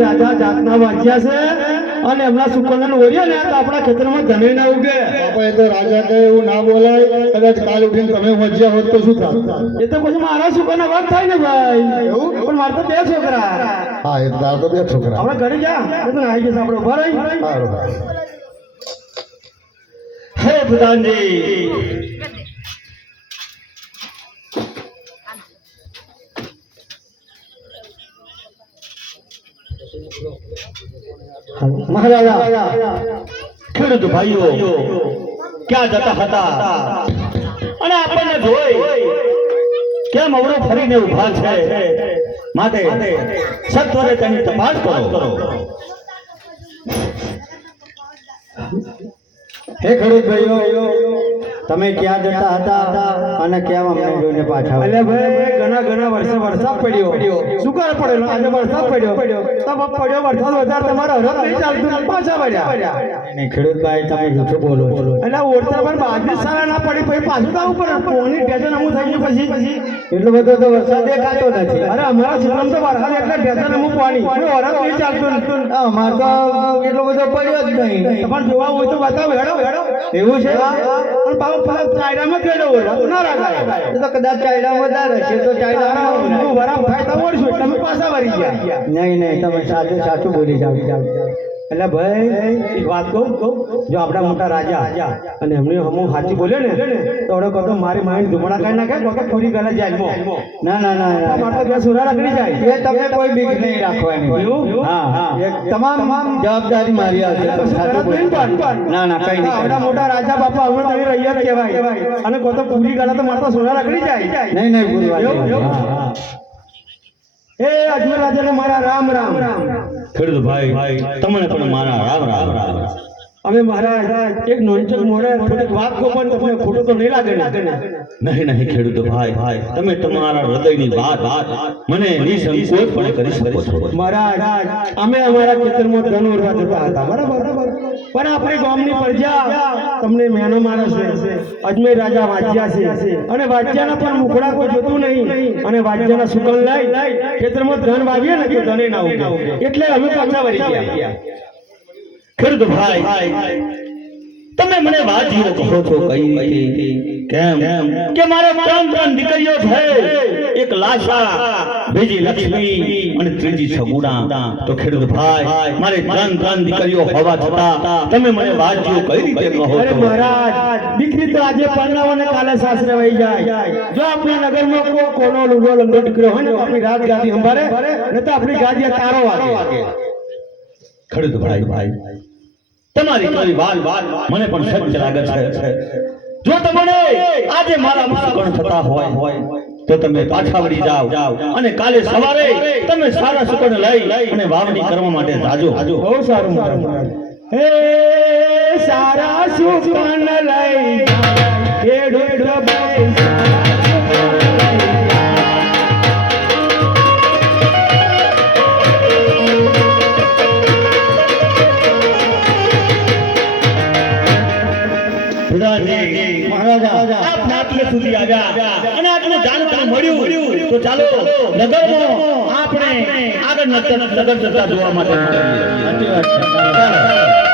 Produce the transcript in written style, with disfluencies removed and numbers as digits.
રાજા જાતના વાંચ્યા છે અને એમના સુકનન ઓર્યા ને તો આપણા ખેતરમાં ધને ના ઉગે. બાપા એ તો રાજા કહે એવું ના બોલાય. કદાચ કાલ ઉઠીને તમે વાંચ્યા હોત તો શું થાય? એ તો પછી મારા સુકન વાત થાય ને ભાઈ. એવું પણ મારે તો બે છોકરા. હા એ તાર તો બે છોકરા. આપણે ઘરે જા તો આવી જશે આપણે ઉભા રહી. હે પ્રધાનજી મહારાજા ખેડૂત ભાઈઓ ક્યાં જતા હતા અને આપણને જોઈ કેમ અવળો ફરીને ઉભા છે? માટે સત્વરે તેની તપાસ કરો. હે ખેડૂત ભાઈઓ તમે ક્યાં જતા હતા અને કેમ અમને જોઈને પાછા? એટલે ભાઈ ઘણા વર્ષે વરસાદ પડ્યો. શું કરે પડેલો? આજે વરસાદ પડ્યો વરસાદ વધારે તમારા હરત નહીં ચાલતું, પાછા પડ્યા. નહીં ખેડૂત ભાઈ તમે જૂઠું બોલો. એટલે ઓરતા પણ બાજરી સારા ના પડી પછી પાછું તો ઉપર પોણી ટેશન અમુક થઈ ગયું. પછી એટલો બધો તો વરસાદ દેખાતો નથી. અરે અમારા સુરમ તો વરસાદ એટલે ટેશન અમુક પાણી હરત નહીં ચાલતું. અમાર તો એટલો બધો પડ્યો જ નહીં. પણ જોવા હોય તો બતાવો. હેડો એવું છે? પણ બાબુ ચાયડામાં કેડો ના રાખાય. તો કદાચ ચાયડા વધારે છે તો ચાયડા વરાપ થાય તો ઓળશું તમે પાછા વળી ગયા. નહીં તમે સાચું બોલી જાવ. એટલે ભાઈ એક વાત કહું, જો આપણા મોટા રાજા અને એમની હમું સાચી બોલે ને તો હવે કહો મારી માઇન્ડ ધુમડા કાઢી નાખે તો પૂરી કરે જાય. ના મારે તો સોરા રખડી જાય. એ તમે કોઈ બીક નહીં રાખવાની. હા તમામ જવાબદારી મારી હશે. ના કઈ નહીં. આપણા મોટા રાજા બાપા હવે તમે રહ્યા કહેવાય અને કહો તો પૂરી કરે તો મારે તો સોરા રખડી જાય. નહીં પૂરી. એ અજમેર રાજાને મારા રામ રામ. ખેડૂત ભાઈ તમને પણ મારા રામ રામ. અમે મહારાજ એક નોંચક મોડે થોડીક વાત કહો પણ તમને ખોટું તો નહીં લાગે ને? નહીં ખેડૂત ભાઈ તમે તમારા હૃદયની વાત મને નિસંકોચપણે કરી શકો છો. મહારાજ અમે અમારા ખેતરમાં ધન ઉરવા જતા હતા, બરાબર. પણ આપણી ગામની પ્રજા તમને મેનો માણસ છે. અજમેર રાજા વાજ્યા છે અને વાજ્યાના પણ મુખડા કોઈ જોતું નહીં અને વાજ્યાના સુકન લઈ ખેતરમાં ધન વાવીએ ને તો ધને ના ઉગે. એટલે અમે પાછા વળી ગયા. ખેડૂત ભાઈ તમે મને વાજીઓ કહો છો કઈ રીતે? કેમ કે મારે ત્રણ દીકરીઓ છે, એક લાશા, બીજી લક્ષ્મી અને ત્રીજી સગુણા. તો ખેડૂત ભાઈ મારે ત્રણ દીકરીઓ હોવા છતાં તમે મને વાજીઓ કઈ રીતે કહો અરે છો? મહારાજ, દીકરી તો આજે પરણાવો ને કાલે સાસરે વહી જાય. જો આપણા નગરમાં કોનો લુગડો લંગડો દીકરો હોય ને તો આપણી રાત ગાદી સંભાળે ને તો આપણી ગાદી તારો વાગે. ખેડૂત ભાઈ તમારી કઈ વાત મને પણ સત્ય લાગે છે. જો તમને આજે મારા સુકણ થતા હોય તો તમે પાછા વળી જાઓ અને કાલે સવારે તમે સારા સુકણ લઈ અને વાવણી કરવા માટે જાજો. બહુ સારું મહારાજ. હે સારા સુકન લઈ ખેડૂત ભાઈ મહારાજા આપ આટલે સુધી આવ્યા અને આટલું જાણકારી મળ્યું તો ચાલો નગરમાં આપણે આગળ નગર જતા જોવા માટે નીકળીએ. સાચી વાત છે.